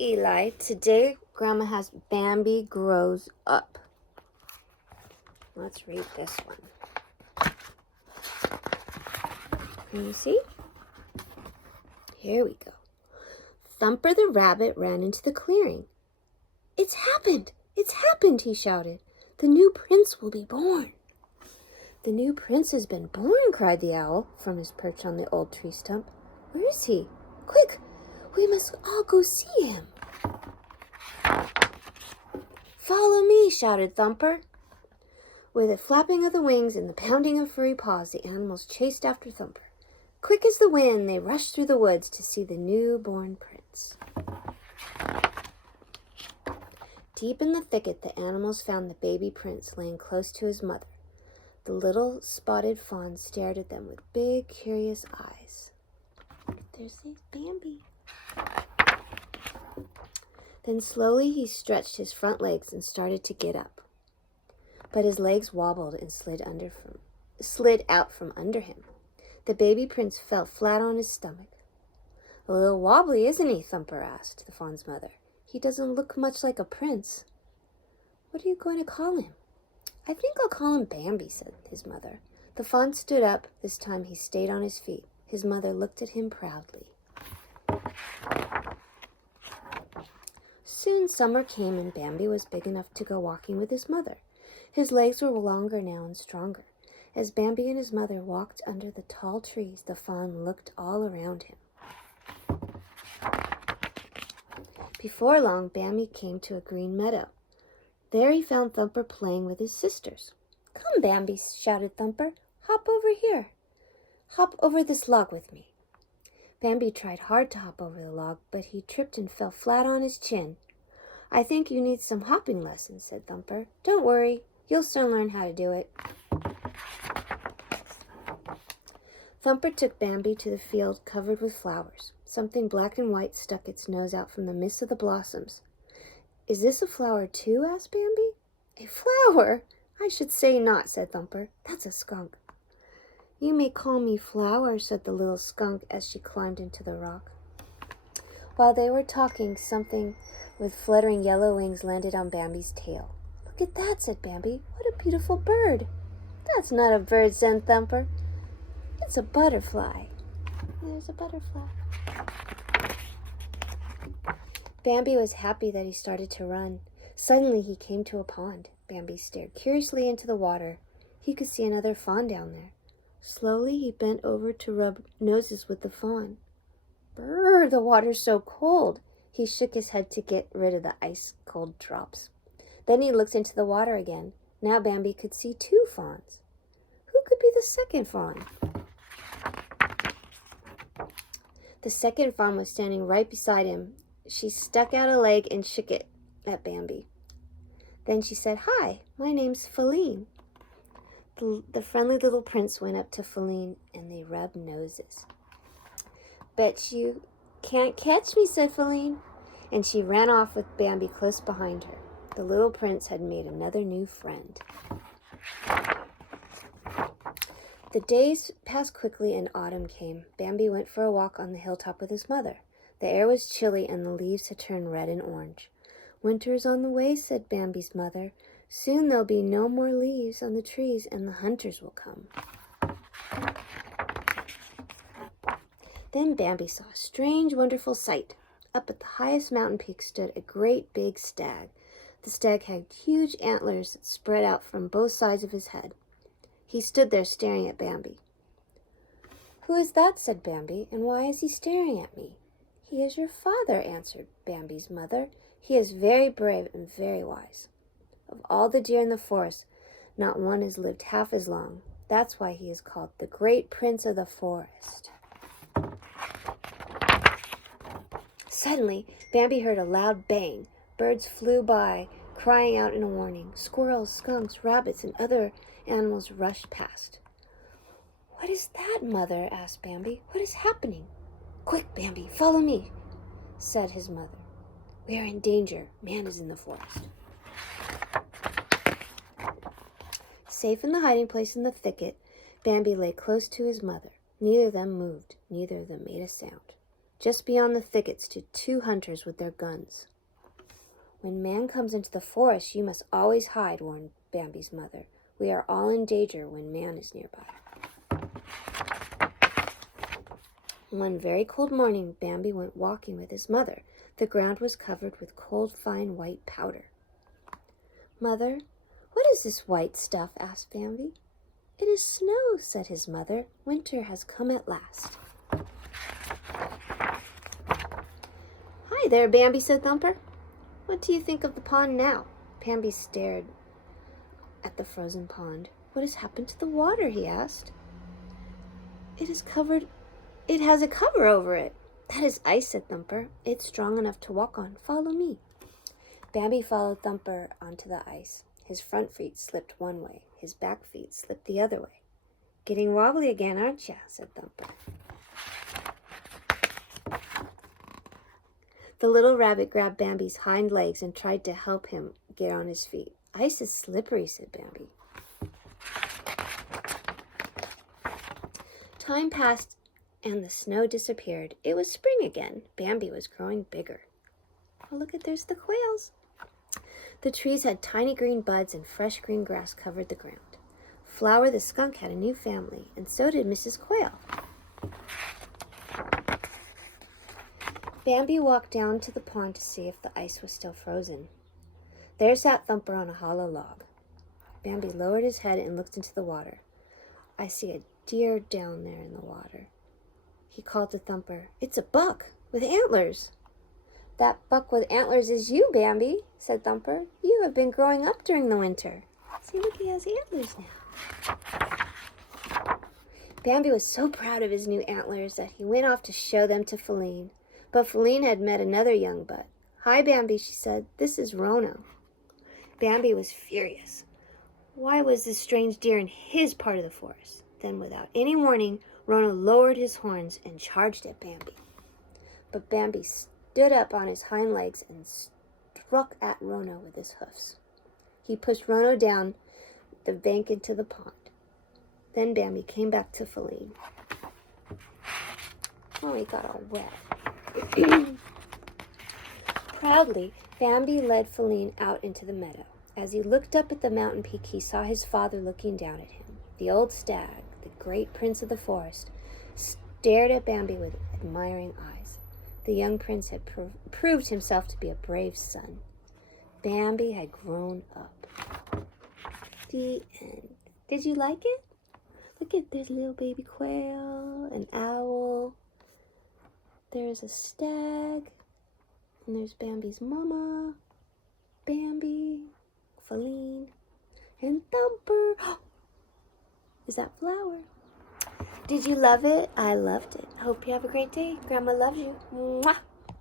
Eli. Today, Grandma has Bambi Grows Up. Let's read this one. Can you see? Here we go. Thumper the rabbit ran into the clearing. It's happened! It's happened, he shouted. The new prince will be born. The new prince has been born, cried the owl from his perch on the old tree stump. Where is he? Quick, we must all go see him. Follow me, shouted Thumper. With a flapping of the wings and the pounding of furry paws, the animals chased after Thumper. Quick as the wind, they rushed through the woods to see the newborn prince. Deep in the thicket, the animals found the baby prince laying close to his mother. The little spotted fawn stared at them with big, curious eyes. There's Bambi. Then slowly he stretched his front legs and started to get up. But his legs wobbled and slid out from under him. The baby prince fell flat on his stomach. A little wobbly, isn't he? Thumper asked the fawn's mother. He doesn't look much like a prince. What are you going to call him? I think I'll call him Bambi, said his mother. The fawn stood up. This time he stayed on his feet. His mother looked at him proudly. Soon summer came and Bambi was big enough to go walking with his mother. His legs were longer now and stronger. As Bambi and his mother walked under the tall trees, the fawn looked all around him. Before long, Bambi came to a green meadow. There he found Thumper playing with his sisters. Come, Bambi, shouted Thumper. Hop over here. Hop over this log with me. Bambi tried hard to hop over the log, but he tripped and fell flat on his chin. I think you need some hopping lessons, said Thumper. Don't worry, you'll soon learn how to do it. Thumper took Bambi to the field covered with flowers. Something black and white stuck its nose out from the midst of the blossoms. Is this a flower too? Asked Bambi. A flower? I should say not, said Thumper. That's a skunk. You may call me Flower, said the little skunk as she climbed into the rock. While they were talking, something with fluttering yellow wings landed on Bambi's tail. Look at that, said Bambi. What a beautiful bird. That's not a bird, said Thumper. It's a butterfly. There's a butterfly. Bambi was happy that he started to run. Suddenly he came to a pond. Bambi stared curiously into the water. He could see another fawn down there. Slowly he bent over to rub noses with the fawn. Brrr, the water's so cold. He shook his head to get rid of the ice-cold drops. Then he looked into the water again. Now Bambi could see two fawns. Who could be the second fawn? The second fawn was standing right beside him. She stuck out a leg and shook it at Bambi. Then she said, Hi, my name's Feline. The friendly little prince went up to Feline and they rubbed noses. Bet you can't catch me, said Feline. And she ran off with Bambi close behind her. The little prince had made another new friend. The days passed quickly and autumn came. Bambi went for a walk on the hilltop with his mother. The air was chilly and the leaves had turned red and orange. Winter's on the way, said Bambi's mother. Soon there'll be no more leaves on the trees and the hunters will come. Then Bambi saw a strange, wonderful sight. Up at the highest mountain peak stood a great big stag. The stag had huge antlers that spread out from both sides of his head. He stood there staring at Bambi. Who is that? Said Bambi, and why is he staring at me? He is your father, answered Bambi's mother. He is very brave and very wise. Of all the deer in the forest, not one has lived half as long. That's why he is called the Great Prince of the Forest. Suddenly, Bambi heard a loud bang. Birds flew by, crying out in a warning. Squirrels, skunks, rabbits, and other animals rushed past. What is that, Mother? Asked Bambi. What is happening? Quick, Bambi, follow me, said his mother. We are in danger. Man is in the forest. Safe in the hiding place in the thicket, Bambi lay close to his mother. Neither of them moved. Neither of them made a sound. Just beyond the thicket stood 2 hunters with their guns. "When man comes into the forest, you must always hide," warned Bambi's mother. "We are all in danger when man is nearby." One very cold morning, Bambi went walking with his mother. The ground was covered with cold, fine white powder. "Mother, what is this white stuff?" asked Bambi. "It is snow," said his mother. "Winter has come at last." "Hi there, Bambi," said Thumper. "What do you think of the pond now?" Bambi stared at the frozen pond. "What has happened to the water?" he asked. It has a cover over it." "That is ice," said Thumper. "It's strong enough to walk on. Follow me." Bambi followed Thumper onto the ice. His front feet slipped one way. His back feet slipped the other way. "Getting wobbly again, aren't ya?" said Thumper. The little rabbit grabbed Bambi's hind legs and tried to help him get on his feet. "Ice is slippery," said Bambi. Time passed and the snow disappeared. It was spring again. Bambi was growing bigger. "Oh, look, there's the quails." The trees had tiny green buds and fresh green grass covered the ground. Flower the skunk had a new family, and so did Mrs. Quail. Bambi walked down to the pond to see if the ice was still frozen. There sat Thumper on a hollow log. Bambi lowered his head and looked into the water. "I see a deer down there in the water." He called to Thumper. "It's a buck with antlers." "That buck with antlers is you, Bambi," said Thumper. "You have been growing up during the winter. See, look, he has antlers now." Bambi was so proud of his new antlers that he went off to show them to Feline. But Feline had met another young buck. "Hi, Bambi," she said. "This is Rono." Bambi was furious. Why was this strange deer in his part of the forest? Then, without any warning, Rono lowered his horns and charged at Bambi. But Bambi stood up on his hind legs and struck at Rono with his hoofs. He pushed Rono down the bank into the pond. Then Bambi came back to Feline. Oh, he got all wet. Proudly, Bambi led Feline out into the meadow. As he looked up at the mountain peak, he saw his father looking down at him. The old stag, the great prince of the forest, stared at Bambi with admiring eyes. The young prince had proved himself to be a brave son. Bambi had grown up. The end. Did you like it? Look at, there's a little baby quail, an owl. There's a stag. And there's Bambi's mama, Bambi, Feline, and Thumper. Is that Flower? Did you love it? I loved it. Hope you have a great day. Grandma loves you. Mwah!